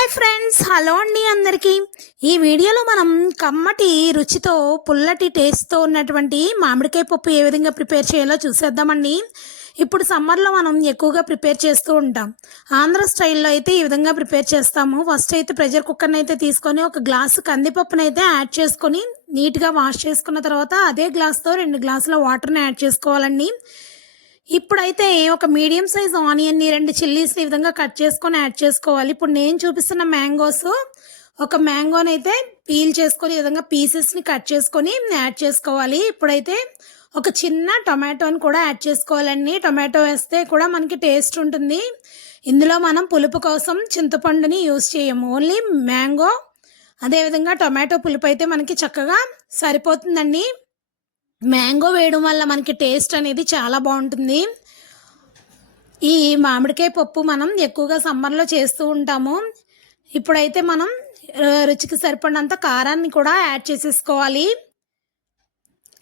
Hi friends hello అండి అందరికీ. ఈ వీడియోలో మనం కమ్మటి రుచితో పుల్లటి టేస్ట్తో ఉన్నటువంటి మామిడికాయ పప్పు ఏ విధంగా ప్రిపేర్ చేయాలో చూసేద్దామండి. ఇప్పుడు సమ్మర్లో మనం ఎక్కువగా ప్రిపేర్ చేస్తూ ఉంటాం. ఆంధ్ర స్టైల్లో అయితే ఈ విధంగా ప్రిపేర్ చేస్తాము. ఫస్ట్ అయితే ప్రెషర్ కుక్కర్ని అయితే తీసుకొని ఒక గ్లాసు కందిపప్పును అయితే యాడ్ చేసుకొని నీట్గా వాష్ చేసుకున్న తర్వాత అదే గ్లాస్తో రెండు గ్లాసుల వాటర్ని యాడ్ చేసుకోవాలండి. ఇప్పుడైతే ఒక మీడియం సైజ్ ఆనియన్ని రెండు చిల్లీస్ ఈ విధంగా కట్ చేసుకొని యాడ్ చేసుకోవాలి. ఇప్పుడు నేను చూపిస్తున్న మ్యాంగోస్ ఒక మ్యాంగోని అయితే పీల్ చేసుకొని ఈ విధంగా పీసెస్ని కట్ చేసుకొని యాడ్ చేసుకోవాలి. ఇప్పుడైతే ఒక చిన్న టొమాటోని కూడా యాడ్ చేసుకోవాలండి. టొమాటో వేస్తే కూడా మనకి టేస్ట్ ఉంటుంది. ఇందులో మనం పులుపు కోసం చింతపండుని యూస్ చేయము. ఓన్లీ మ్యాంగో అదేవిధంగా టొమాటో పులుపు అయితే మనకి చక్కగా సరిపోతుందండి. మ్యాంగో వేయడం వల్ల మనకి టేస్ట్ అనేది చాలా బాగుంటుంది. ఈ మామిడికాయ పప్పు మనం ఎక్కువగా సమ్మర్లో చేస్తూ ఉంటాము. ఇప్పుడైతే మనం రుచికి సరిపడినంత కారాన్ని కూడా యాడ్ చేసేసుకోవాలి.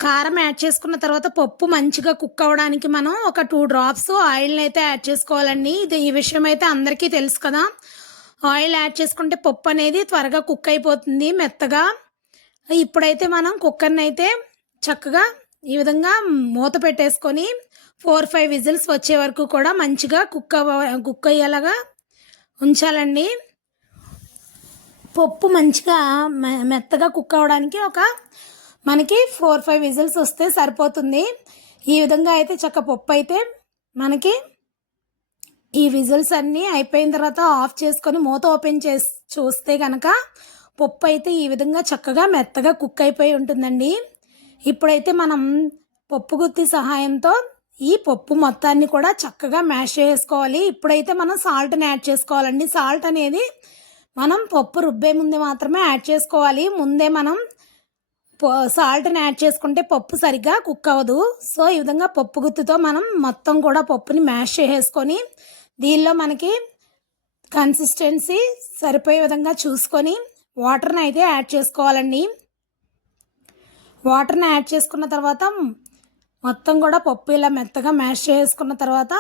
కారం యాడ్ చేసుకున్న తర్వాత పప్పు మంచిగా కుక్ అవ్వడానికి మనం ఒక టూ డ్రాప్స్ ఆయిల్ని అయితే యాడ్ చేసుకోవాలండి. ఇది ఈ విషయం అయితే అందరికీ తెలుసు కదా. ఆయిల్ యాడ్ చేసుకుంటే పప్పు అనేది త్వరగా కుక్ అయిపోతుంది మెత్తగా. ఇప్పుడైతే మనం కుక్కర్ని అయితే చక్కగా ఈ విధంగా మూత పెట్టేసుకొని ఫోర్ ఫైవ్ విజిల్స్ వచ్చే వరకు కూడా మంచిగా కుక్ అవ్వ కుక్ అయ్యేలాగా ఉంచాలండి. పప్పు మంచిగా మె- మెత్తగా కుక్ అవ్వడానికి ఒక మనకి ఫోర్ ఫైవ్ విజిల్స్ వస్తే సరిపోతుంది. ఈ విధంగా అయితే చక్క పప్పు అయితే మనకి ఈ విజిల్స్ అన్నీ అయిపోయిన తర్వాత ఆఫ్ చేసుకొని మూత ఓపెన్ చేసి చూస్తే కనుక పప్పు అయితే ఈ విధంగా చక్కగా మెత్తగా కుక్ అయిపోయి ఉంటుందండి. ఇప్పుడైతే మనం పప్పు గుత్తి సహాయంతో ఈ పప్పు మొత్తాన్ని కూడా చక్కగా మ్యాష్ చేసుకోవాలి. ఇప్పుడైతే మనం సాల్ట్ని యాడ్ చేసుకోవాలండి. సాల్ట్ అనేది మనం పప్పు రుబ్బే ముందే మాత్రమే యాడ్ చేసుకోవాలి. ముందే మనం సాల్ట్ని యాడ్ చేసుకుంటే పప్పు సరిగ్గా కుక్ అవ్వదు. సో ఈ విధంగా పప్పు గుత్తితో మనం మొత్తం కూడా పప్పుని మ్యాష్ చేసేసుకొని దీనిలో మనకి కన్సిస్టెన్సీ సరిపోయే విధంగా చూసుకొని వాటర్ని అయితే యాడ్ చేసుకోవాలండి. వాటర్ని యాడ్ చేసుకున్న తర్వాత మొత్తం కూడా పప్పు ఇలా మెత్తగా మ్యాష్ చేసుకున్న తర్వాత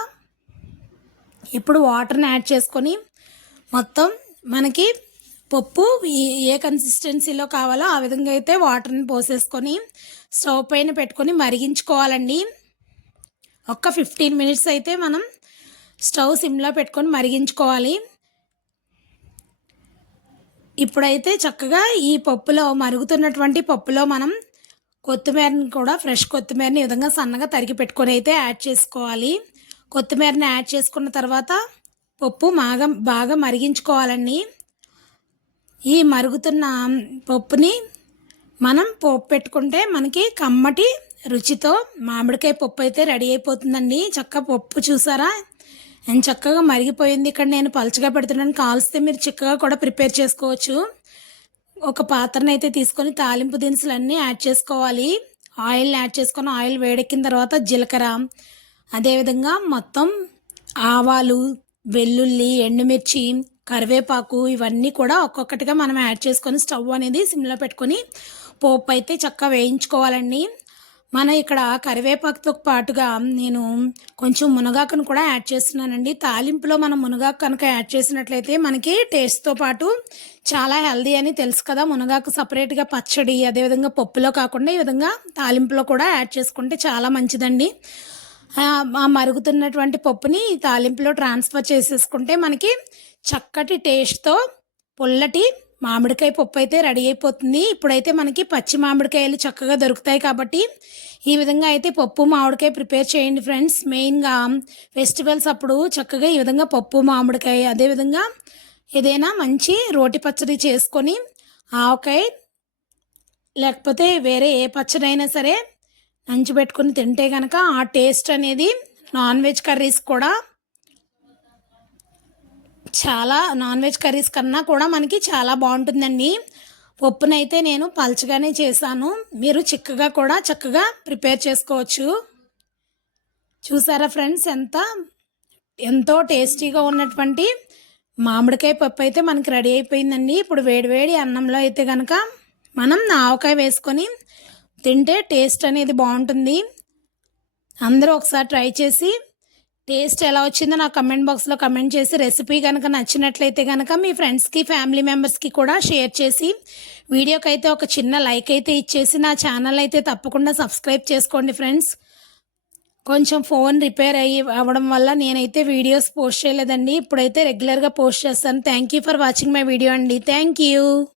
ఇప్పుడు వాటర్ని యాడ్ చేసుకొని మొత్తం మనకి పప్పు ఏ- ఏ కన్సిస్టెన్సీలో కావాలో ఆ విధంగా అయితే వాటర్ని పోసేసుకొని స్టవ్ పైన పెట్టుకొని మరిగించుకోవాలండి. ఒక్క ఫిఫ్టీన్ మినిట్స్ అయితే మనం స్టవ్ సిమ్లో పెట్టుకొని మరిగించుకోవాలి. ఇప్పుడైతే చక్కగా ఈ పప్పులో మరుగుతున్నటువంటి పప్పులో మనం కొత్తిమీరని కూడా ఫ్రెష్ కొత్తిమీరని ఈ విధంగా సన్నగా తరిగి పెట్టుకొని అయితే యాడ్ చేసుకోవాలి. కొత్తిమీరని యాడ్ చేసుకున్న తర్వాత పప్పు బాగా బాగా మరిగించుకోవాలండి. ఈ మరుగుతున్న పప్పుని మనం పోపు పెట్టుకుంటే మనకి కమ్మటి రుచితో మామిడికాయ పప్పు అయితే రెడీ అయిపోతుందండి. చక్క పప్పు చూసారా? ఎంత చక్కగా మరిగిపోయింది. ఇక్కడ నేను పలుచగా పెడుతున్నాను. కాల్స్తే మీరు చిక్కగా కూడా ప్రిపేర్ చేసుకోవచ్చు. ఒక పాత్రను అయితే తీసుకొని తాలింపు దినుసులు అన్నీ యాడ్ చేసుకోవాలి. ఆయిల్ యాడ్ చేసుకొని ఆయిల్ వేడెక్కిన తర్వాత జీలకర్ర. అదేవిధంగా మొత్తం ఆవాలు వెల్లుల్లి ఎండుమిర్చి కరివేపాకు ఇవన్నీ కూడా ఒక్కొక్కటిగా మనం యాడ్ చేసుకొని స్టవ్ అనేది సిమ్లో పెట్టుకొని పోపు అయితే చక్కగా వేయించుకోవాలండి. మన ఇక్కడ కరివేపాకుతో పాటుగా నేను కొంచెం మునగాకును కూడా యాడ్ చేస్తున్నానండి. తాలింపులో మనం మునగాకు కనుక యాడ్ చేసినట్లయితే మనకి టేస్ట్తో పాటు చాలా హెల్దీ అని తెలుసు కదా. మునగాకు సపరేట్గా పచ్చడి అదేవిధంగా పప్పులో కాకుండా ఈ విధంగా తాలింపులో కూడా యాడ్ చేసుకుంటే చాలా మంచిదండి. ఆ మరుగుతున్నటువంటి పప్పుని తాలింపులో ట్రాన్స్ఫర్ చేసేసుకుంటే మనకి చక్కటి టేస్ట్తో పుల్లటి మామిడికాయ పప్పు అయితే రెడీ అయిపోతుంది. ఇప్పుడైతే మనకి పచ్చి మామిడికాయలు చక్కగా దొరుకుతాయి కాబట్టి ఈ విధంగా అయితే పప్పు మామిడికాయ ప్రిపేర్ చేయండి ఫ్రెండ్స్. మెయిన్గా ఫెస్టివల్స్ అప్పుడు చక్కగా ఈ విధంగా పప్పు మామిడికాయ అదేవిధంగా ఏదైనా మంచి రోటి పచ్చడి చేసుకొని ఆవకాయ లేకపోతే వేరే ఏ పచ్చడి అయినా సరే నంచి పెట్టుకుని తింటే కనుక ఆ టేస్ట్ అనేది నాన్ వెజ్ కర్రీస్ కూడా చాలా నాన్ వెజ్ కర్రీస్ కన్నా కూడా మనకి చాలా బాగుంటుందండి. పప్పునైతే నేను పల్చగానే చేశాను. మీరు చిక్కగా కూడా చక్కగా ప్రిపేర్ చేసుకోవచ్చు. చూసారా ఫ్రెండ్స్ ఎంత ఎంతో టేస్టీగా ఉన్నటువంటి మామిడికాయ పప్పు అయితే మనకి రెడీ అయిపోయిందండి. ఇప్పుడు వేడివేడి అన్నంలో అయితే కనుక మనం ఆవకాయ వేసుకొని తింటే టేస్ట్ అనేది బాగుంటుంది. అందరూ ఒకసారి ట్రై చేసి టేస్ట్ ఎలా వచ్చిందో నా కమెంట్ బాక్స్లో కమెంట్ చేసి రెసిపీ కనుక నచ్చినట్లయితే కనుక మీ ఫ్రెండ్స్కి ఫ్యామిలీ మెంబర్స్కి కూడా షేర్ చేసి వీడియోకి అయితే ఒక చిన్న లైక్ అయితే ఇచ్చేసి నా ఛానల్ అయితే తప్పకుండా సబ్స్క్రైబ్ చేసుకోండి ఫ్రెండ్స్ కొంచెం ఫోన్ రిపేర్ అయ్యి అవ్వడం వల్ల నేనైతే వీడియోస్ పోస్ట్ చేయలేదండి. ఇప్పుడైతే రెగ్యులర్గా పోస్ట్ చేస్తాను. Thank you for watching my video అండి. Thank you